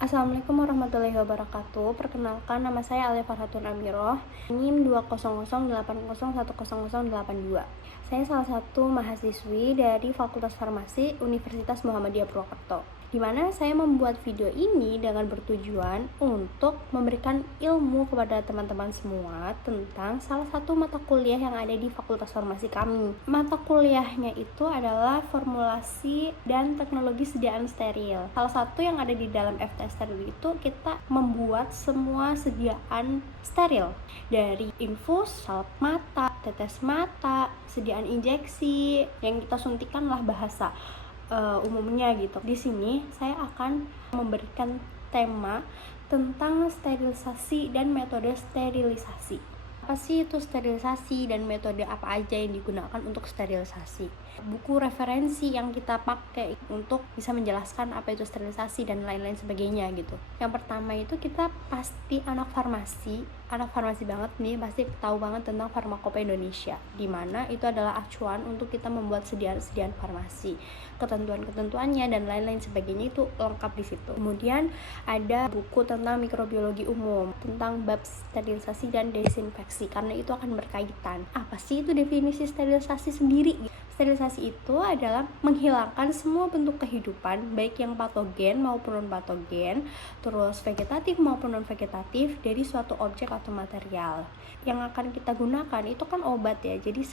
Assalamualaikum warahmatullahi wabarakatuh. Perkenalkan, nama saya Alif Farhatun Amiroh, NIM 20080101082. Saya salah satu mahasiswi dari Fakultas Farmasi Universitas Muhammadiyah Purwokerto, di mana saya membuat video ini dengan bertujuan untuk memberikan ilmu kepada teman-teman semua tentang salah satu mata kuliah yang ada di Fakultas Farmasi kami. Mata kuliahnya itu adalah formulasi dan teknologi sediaan steril. Salah satu yang ada di dalam FTS steril itu kita membuat semua sediaan steril, dari infus, salep mata, tetes mata, sediaan injeksi, yang kita suntikan lah bahasa umumnya gitu. Di sini saya akan memberikan tema tentang sterilisasi dan metode sterilisasi. Apa sih itu sterilisasi dan metode apa aja yang digunakan untuk sterilisasi? Buku referensi yang kita pakai untuk bisa menjelaskan apa itu sterilisasi dan lain-lain sebagainya gitu. Yang pertama itu kita pasti anak farmasi banget nih, pasti tahu banget tentang Farmakope Indonesia, di mana itu adalah acuan untuk kita membuat sediaan farmasi. Ketentuan-ketentuannya dan lain-lain sebagainya itu lengkap di situ. Kemudian ada buku tentang mikrobiologi umum, tentang bab sterilisasi dan desinfeksi, karena itu akan berkaitan. Apa sih itu definisi sterilisasi sendiri? Sterilisasi itu adalah menghilangkan semua bentuk kehidupan, baik yang patogen maupun non-patogen, terus vegetatif maupun non-vegetatif, dari suatu objek atau material. Yang akan kita gunakan itu kan obat ya, jadi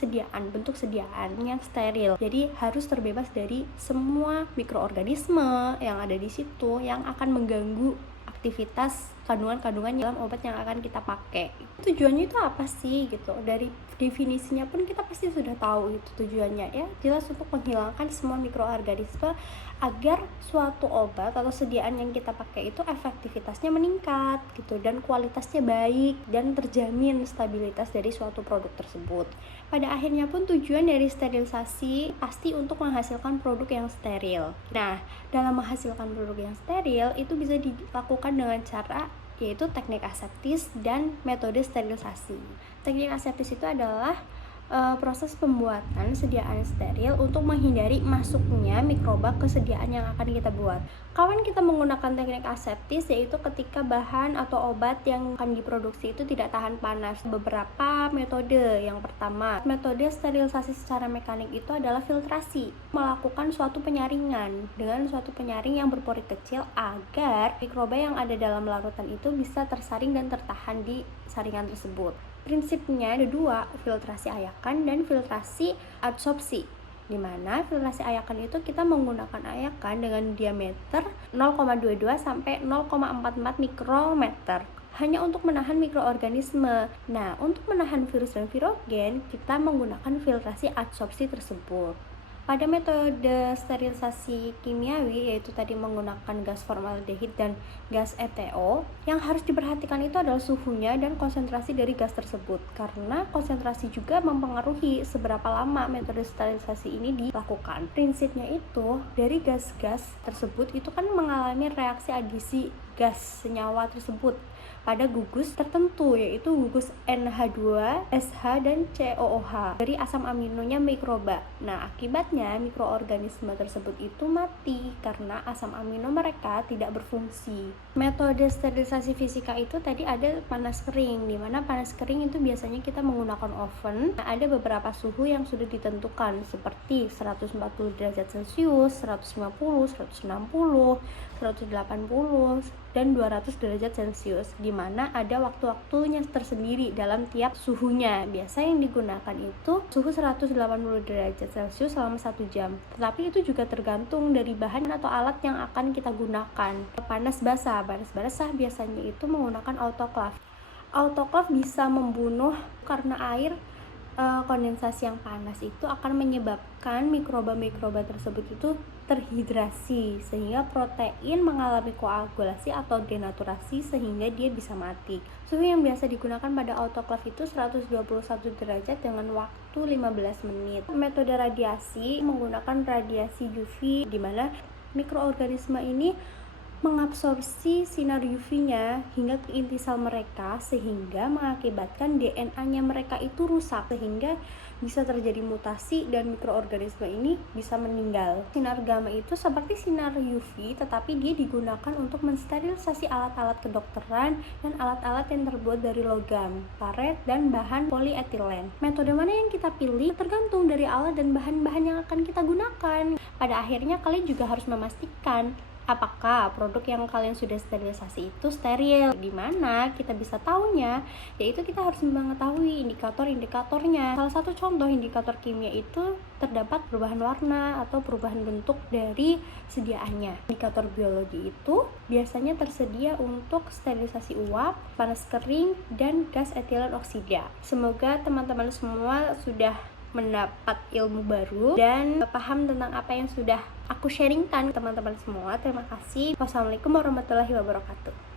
bentuk sediaan yang steril. Jadi harus terbebas dari semua mikroorganisme yang ada di situ yang akan mengganggu aktivitas kandungan-kandungan dalam obat yang akan kita pakai. Tujuannya itu apa sih gitu? Dari definisinya pun kita pasti sudah tahu itu tujuannya ya, jelas untuk menghilangkan semua mikroorganisme agar suatu obat atau sediaan yang kita pakai itu efektivitasnya meningkat gitu, dan kualitasnya baik, dan terjamin stabilitas dari suatu produk tersebut. Pada akhirnya pun tujuan dari sterilisasi pasti untuk menghasilkan produk yang steril. Nah, dalam menghasilkan produk yang steril itu bisa dilakukan dengan cara yaitu teknik aseptis dan metode sterilisasi. Teknik aseptis itu adalah proses pembuatan sediaan steril untuk menghindari masuknya mikroba ke sediaan yang akan kita buat. Kapan kita menggunakan teknik aseptis, yaitu ketika bahan atau obat yang akan diproduksi itu tidak tahan panas. Beberapa metode. Yang pertama, metode sterilisasi secara mekanik itu adalah filtrasi, melakukan suatu penyaringan dengan suatu penyaring yang berpori kecil agar mikroba yang ada dalam larutan itu bisa tersaring dan tertahan di saringan tersebut. Prinsipnya ada dua, filtrasi ayakan dan filtrasi adsorpsi, di mana filtrasi ayakan itu kita menggunakan ayakan dengan diameter 0,22 sampai 0,44 mikrometer hanya untuk menahan mikroorganisme. Nah, untuk menahan virus dan virogen kita menggunakan filtrasi adsorpsi tersebut. Pada metode sterilisasi kimiawi, yaitu tadi menggunakan gas formaldehid dan gas ETO, yang harus diperhatikan itu adalah suhunya dan konsentrasi dari gas tersebut, karena konsentrasi juga mempengaruhi seberapa lama metode sterilisasi ini dilakukan. Prinsipnya itu, dari gas-gas tersebut itu kan mengalami reaksi adisi gas senyawa tersebut pada gugus tertentu, yaitu gugus NH2, SH, dan COOH dari asam aminonya mikroba. Nah, akibatnya mikroorganisme tersebut itu mati karena asam amino mereka tidak berfungsi. Metode sterilisasi fisika itu tadi ada panas kering, di mana panas kering itu biasanya kita menggunakan oven. Nah, ada beberapa suhu yang sudah ditentukan seperti 140 derajat Celcius, 150, 160, 180, dan 200 derajat Celcius, di mana ada waktu-waktunya tersendiri dalam tiap suhunya. Biasa yang digunakan itu suhu 180 derajat Celcius selama 1 jam. Tetapi itu juga tergantung dari bahan atau alat yang akan kita gunakan. Panas basah biasanya itu menggunakan autoclave. Autoclave bisa membunuh karena air kondensasi yang panas itu akan menyebabkan mikroba-mikroba tersebut itu terhidrasi, sehingga protein mengalami koagulasi atau denaturasi sehingga dia bisa mati. Suhu yang biasa digunakan pada autoclave itu 121 derajat dengan waktu 15 menit. Metode radiasi menggunakan radiasi UV, di mana mikroorganisme ini mengabsorpsi sinar UV-nya hingga ke inti sel mereka, sehingga mengakibatkan DNA-nya mereka itu rusak, sehingga bisa terjadi mutasi dan mikroorganisme ini bisa meninggal. Sinar gamma itu seperti sinar UV, tetapi dia digunakan untuk mensterilisasi alat-alat kedokteran dan alat-alat yang terbuat dari logam, karet, dan bahan polietilen. Metode mana yang kita pilih tergantung dari alat dan bahan-bahan yang akan kita gunakan. Pada akhirnya kalian juga harus memastikan apakah produk yang kalian sudah sterilisasi itu steril. Dimana kita bisa tahunya, yaitu kita harus mengetahui indikator-indikatornya. Salah satu contoh indikator kimia itu terdapat perubahan warna atau perubahan bentuk dari sediaannya. Indikator biologi itu biasanya tersedia untuk sterilisasi uap, panas kering, dan gas etilen oksida. Semoga teman-teman semua sudah mendapat ilmu baru dan paham tentang apa yang sudah aku sharingkan teman-teman semua. Terima kasih. Wassalamualaikum warahmatullahi wabarakatuh.